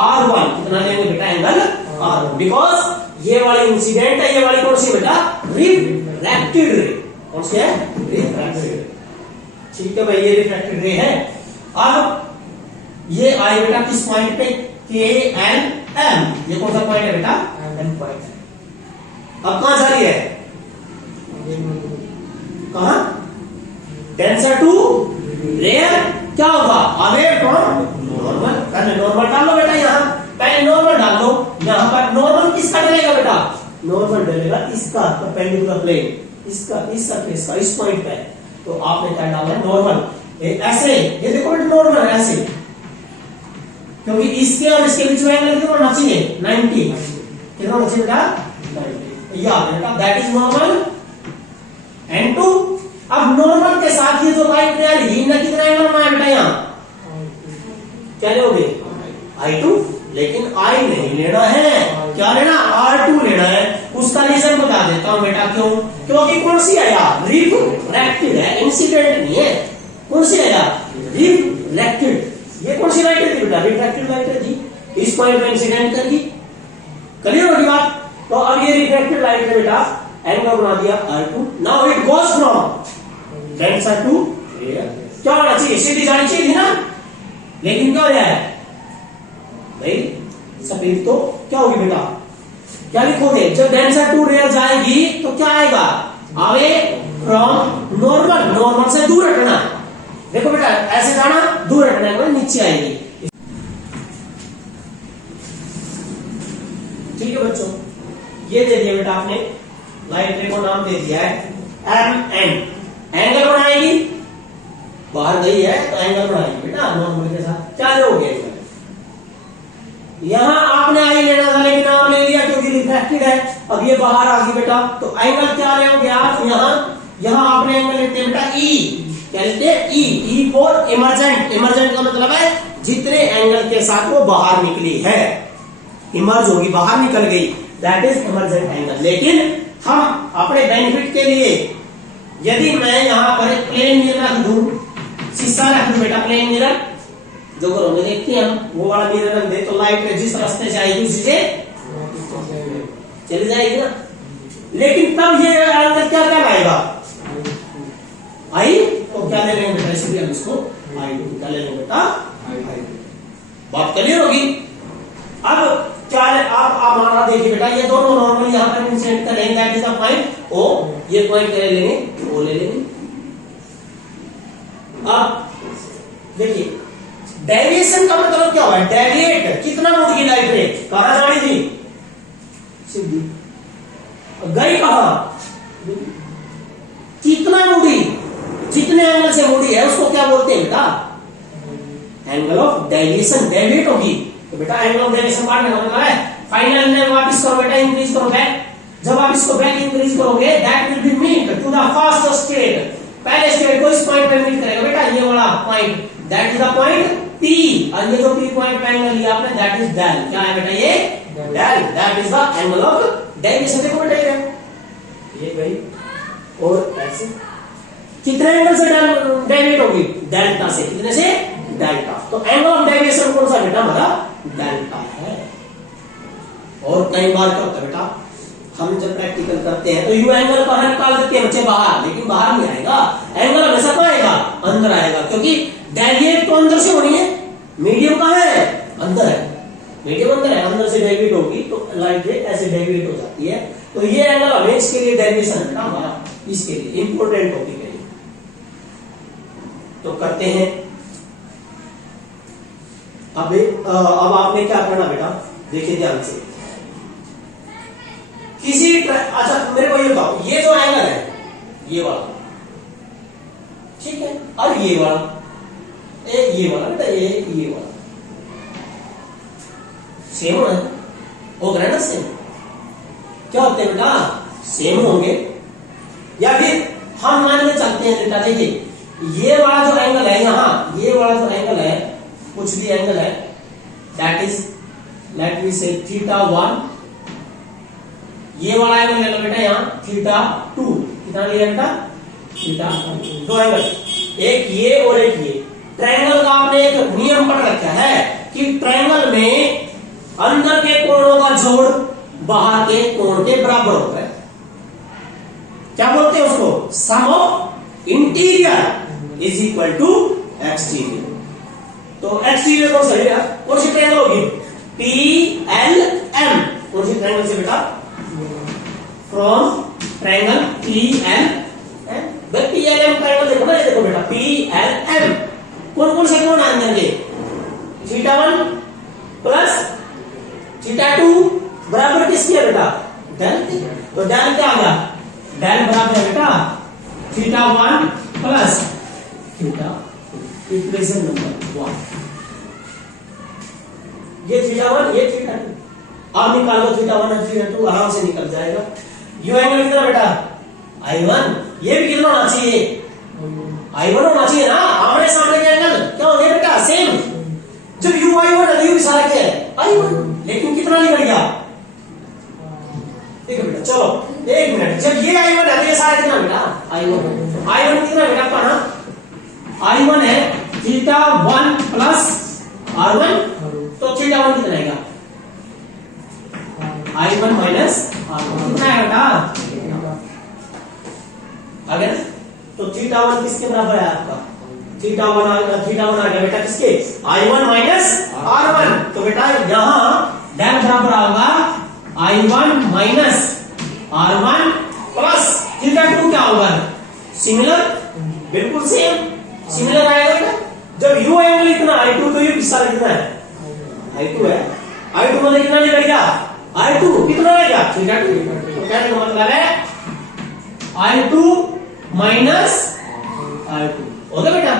R1 कितना लेंगे बेटा एंगल R1 बिकॉज ये वाली इंसिडेंट है, ये वाली कौन सी बेटा रिफ्रैक्टेड रे, कौन सी है रिफ्रैक्टेड। ठीक है भाई ये रिफ्रैक्टेड रे है। अब ये आई बेटा किस पॉइंट पे K N M, ये कौन सा पॉइंट है बेटा M पॉइंट। अब कहां जा रही है, कहां डेंसर टू रेयर, क्या होगा अवे फ्रॉम नॉर्मल। पहले नॉर्मल डालो बेटा, यहाँ पहले नॉर्मल डालो, यहाँ पर नॉर्मल किसका डलेगा बेटा, नॉर्मल डलेगा इसका परपेंडिकुलर प्लेन, इसका इस सरफेस का इस पॉइंट पे। तो आपने क्या डाला है नॉर्मल ऐसे, ये देखो बेटा नॉर्मल ऐसे, क्योंकि इसके और इसके बीच में एंगल कितना होना चाहिए 90, कितना होना चाहिए बेटा 90, याद बेटा दैट इज नॉर्मल N2। अब नॉर्मल के साथ ये जो लाइट रे आ रही है, इनका कितना एंगल होना है बेटा यहाँ, क्या लोगे I2, लेकिन I नहीं लेना है, क्या लेना R2 लेना है। उसका रीजन बता देता हूं बेटा, क्यों, क्योंकि कौन सी है यार रिफ्रैक्टेड है, इंसिडेंट नहीं है। कौन सी है यार रिफ्रैक्टेड, ये कौन सी लाइट है बेटा रिफ्रैक्टेड लाइट है जी, इस पॉइंट में इंसिडेंट कर दी, क्लियर होगी बात। तो अब ये रिफ्रैक्टेड लाइट है बेटा, एंगल बना दिया R2, now it goes from denser to rarer. क्या होना चाहिए, सीधी जानी चाहिए थी ना, लेकिन क्या हो रहा है भाई सफेद, तो क्या होगी बेटा, क्या लिखोगे जब डेंसर टू रेयर जाएगी तो क्या आएगा अवे फ्रॉम नॉर्मल, नॉर्मल से दूर हटना। देखो बेटा ऐसे जाना, दूर हटना है नीचे आएगी। ठीक है बच्चों, ये दे दिया बेटा आपने लाइट रे को नाम दे दिया है MN, एंगल बनाएगी, बाहर गई है तो एंगल बनाएगी बेटा नॉर्मल के साथ। क्या लोगे एंगल, यहां आपने आई लेना था लेकिन आप ले लिया क्योंकि रिफ्रैक्टेड है। अब ये बाहर आ गई बेटा, तो एंगल क्या लोगे आप, यहां आपने एंगल लेते हैं बेटा E, क्या लेते हैं E फॉर इमर्जेंट। इमर्जेंट का मतलब है जितने एंगल के साथ वो बाहर निकली है, इमर्ज होगी बाहर निकल गई, दैट इज इमर्जेंट एंगल। लेकिन हम अपने बेनिफिट के लिए यदि मैं यहां पर एक प्लेन मिरर रख दूं, शीशा रख दूं बेटा, प्लेन मिरर जो घरों में देखते हैं हम, वो वाला मिरर रख दे तो लाइट जिस रास्ते से आएगी उसी से चली जाएगी ना। लेकिन तब ये एंगल क्या कहलाएगा आई, तो क्या ले लेंगे बेटा इसलिए हम इसको I2, क्या ले लेंगे बेटा I2। बात क्लियर होगी। अब क्या आप हमारा देखिए बेटा, ये दोनों नॉर्मल यहाँ पर इंसिडेंट करेंगे, that is the point O, ये पॉइंट ले लेंगे O ले लेंगे। अब देखिए डेविएशन का मतलब क्या हुआ, डेविएट कितना मुड़ की लाइट रे, कहां जानी थी सीधी, गई कहां, कितना मुड़ी, जितने एंगल से मुड़ी है उसको क्या बोलते हैं बेटा एंगल ऑफ डेविएशन, डेविएट होगी। तो बेटा एंगल ऑफ डेविएशन काटने का मतलब है फाइनल में वापस करो बेटा, इंक्रीज करो बैक, जब आप इसको बैक इंक्रीज करोगे that will be meet to the first state, पहले स्टेट को इस पॉइंट पे मीट करेगा बेटा, ये वाला point that is the point P, और ये जो P पॉइंट पे एंगल लिया आपने दैट इज डेल, क्या है बेटा ये del, that is the angle of deviation. देखो बेटा ये भाई, और ऐसे कितने एंगल से डेविएट होगी, डेल्टा से, कितने से डेल्टा। तो एंगल ऑफ डेविएशन कौन सा बेटा हमारा डेल्टा है। और कई बार क्या होता है बेटा, हम जब प्रैक्टिकल करते हैं तो यू एंगल बाहर निकाल देते हैं बच्चे बाहर, लेकिन बाहर नहीं आएगा, एंगल हमेशा कहां आएगा अंदर आएगा, क्योंकि डेविएट तो अंदर से होनी है, मीडियम कहां है अंदर है, मीडियम अंदर है, अंदर से डेविएट होगी तो लाइट रे ऐसे डेविएट हो जाती है। तो ये एंगल हमें इसके लिए डेविएशन बेटा हमारा इसके लिए इंपॉर्टेंट टॉपिक है। तो करते हैं अब आपने क्या करना बेटा, देखिए ध्यान से, किसी अच्छा मेरे को ये बताओ, ये जो एंगल है ये वाला, ठीक है, और ये वाला ये वाला बेटा, ये वाला सेम है, हो गया ना सेम, क्या होते हैं बेटा सेम होंगे। या फिर हम मान के चलते हैं बेटा, देखिए ये वाला जो एंगल है यहाँ, ये वाला जो एंगल है, कुछ भी एंगल है दैट इज लेट मी से θ1, ये वाला एंगल ले लो बेटा यहाँ θ2, कितना लिया बेटा θ2, दो एंगल, एक ये और एक ये। ट्रायंगल का आपने एक नियम पढ़ रखा है कि ट्रायंगल में अंदर के कोणों का जोड़ बाहर के कोण के बराबर होता है। क्या बोलते हैं उसको? Sum of interior is equal to exterior. तो एक्सटीरियर कौन सा है? कौन सी ट्रायंगल होगी? PLM। कौन सी ट्रायंगल से बेटा? From triangle PLM। PLM triangle देखो ना, ये देखो बेटा PLM। कौन कौन से कोण आएंगे? θ1 प्लस θ2 बराबर किसकी है बेटा? डेल की। तो डेल क्या आ गया? डेल बराबर है बेटा θ1 प्लस θ। Equation number 1। ये θ1 ये θ2। अब निकाल लो θ1 और θ2, आराम से निकल जाएगा। यू एंगल कितना बेटा? I1। ये भी कितना होना चाहिए? I1 होना चाहिए ना। आमने सामने के एंगल क्या हो गया बेटा? सेम। जब यू I1 है, यू इशारा क्या है? I1। लेकिन कितना निकल गया? ठीक है बेटा, चलो एक मिनट। जब ये I1 है तो ये सारा कितना बेटा? I1 कितना बेटा अपना? I1 है θ1 प्लस R1। तो θ1 कितना आएगा? I1 माइनस R1 कितना है बेटा? आ गया। तो θ1 किसके बराबर है आपका? θ1 आ गया बेटा किसके? I1 minus R1। तो बेटा यहां डेल बराबर होगा I1 माइनस R1 प्लस θ2 क्या होगा? सिमिलर, बिल्कुल सेम सिमिलर आएगा बेटा। जब u एंगल इतना I2 तो ये किसका कितना है? I2 है। I2 मतलब कितना निकल गया? I2 कितना रहेगा? θ2। तो कहने का मतलब है I2 माइनस I2 हो गया बेटा।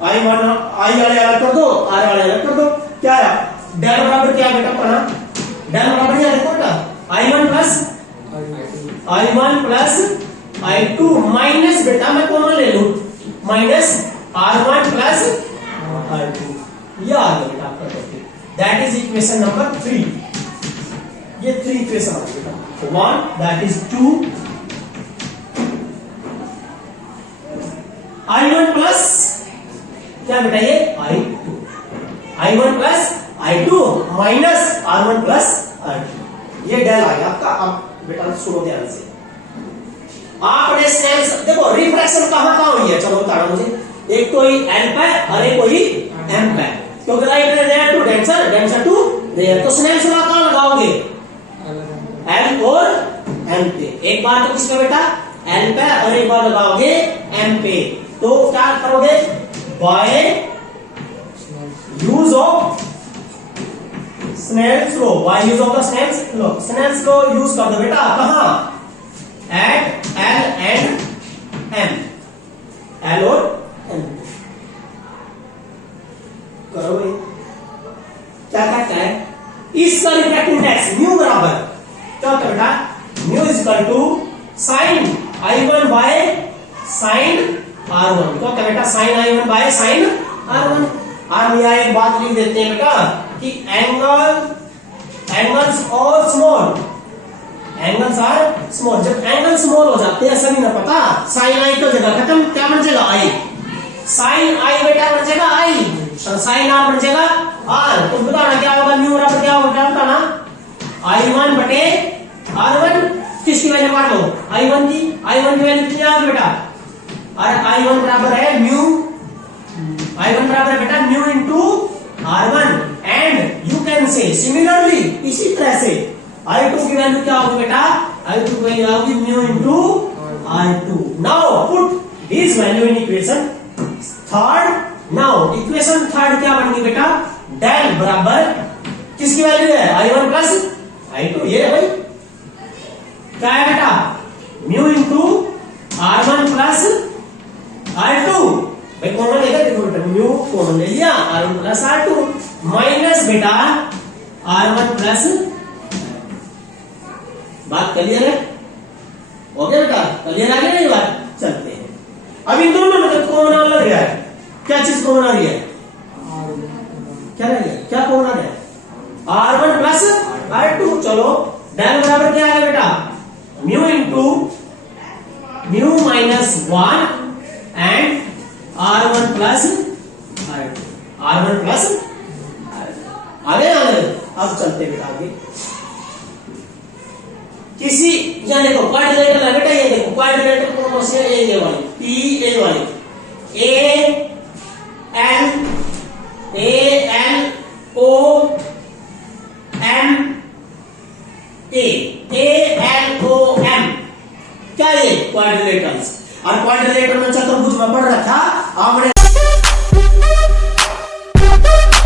I वाले अलग कर दो, R वाले अलग कर दो। क्या है? डेल बराबर क्या बेटा अपना? डेल बराबर क्या देखो बेटा? I1 प्लस I2 माइनस बेटा मैं कॉमन ले लूं, माइनस R1 प्लस R2। ये आ गया बेटा आपका topic. That is equation number 3। ये 3 इक्वेशन आ गया बेटा। 1 दैट इज 2 I1 प्लस क्या बेटा? ये I2। I1 plus I2 minus R1 plus R2। ये डेल आ गया आपका। अब बेटा सुनो ध्यान से। आपने स्नेल्स देखो रिफ्रैक्शन कहां हुई है? चलो बताना मुझे। एक तो ही L पे और एक कोई M पे, क्योंकि right rarer to denser, denser to rarer. तो स्नेल्स लॉ कहां लगाओगे? L और M पे। एक बार तो किस पे बेटा? L पे, और एक बार लगाओगे M पे। तो क्या करोगे? By use of Snell's law, by use of the Snell's law. Snell's law use कर दो बेटा कहां? At L and M। L और M करो भाई। क्या कहता है? इसका रिफ्रैक्टिव इंडेक्स म्यू बराबर क्या होता है बेटा? Mu is equal to sine I1 by sine R1। क्या बेटा? Sine I1 by sine R1। हम यहां एक बात लिख देते हैं बेटा कि एंगल्स और स्मॉल, एंगल्स आर स्मॉल। जब एंगल स्मॉल हो जाते हैं, सभी ना पता, साइन I तो जगह खत्म, क्या बन जाएगा? I। साइन I बेटा बन जाएगा I, साइन R बन जाएगा R। तो बताना क्या होगा? न्यू बराबर क्या होगा? क्या बताना? I1 बटे R1। किसकी वैल्यू काट लो? I1 की। I1 की वैल्यू कितनी आ गई बेटा? और I1 बराबर है म्यू, I1 बराबर है बेटा mu into R1। And you can say similarly, इसी तरह से I2 की वैल्यू क्या होगी बेटा? I2 की वैल्यू होगी mu into R2। Now put this value in equation third. Now equation third क्या बन गई बेटा? डेल बराबर किसकी वैल्यू है? I1 plus I2। ये है भाई क्या है बेटा? Mu into R1 plus R2। भाई कॉमन लेकर देखो बेटा, म्यू कॉमन ले लिया, R1 प्लस R2 माइनस बेटा R1 प्लस। बात क्लियर है? हो गया बेटा? क्लियर आ गया नहीं बात? चलते हैं। अब इन दोनों में कॉमन लग रहा है। क्या चीज कॉमन आ रही है? क्या रह गया? क्या कॉमन आ रहा है? R1 plus R2। चलो डेल बराबर क्या है बेटा? Mu into mu minus 1 and R1 plus R2। R1 plus आगे अब चलते बेटा आगे। किसी यहाँ देखो क्वाड्रिलेटरल है बेटा, ये देखो क्वाड्रिलेटरल कौन सी है, ये वाली पी ए वाली ए एन ओ एम क्या ये क्वाड्रिलेटरल्स। और क्वाड्रिलेटरल में चतुर्भुज में पढ़ रखा हमने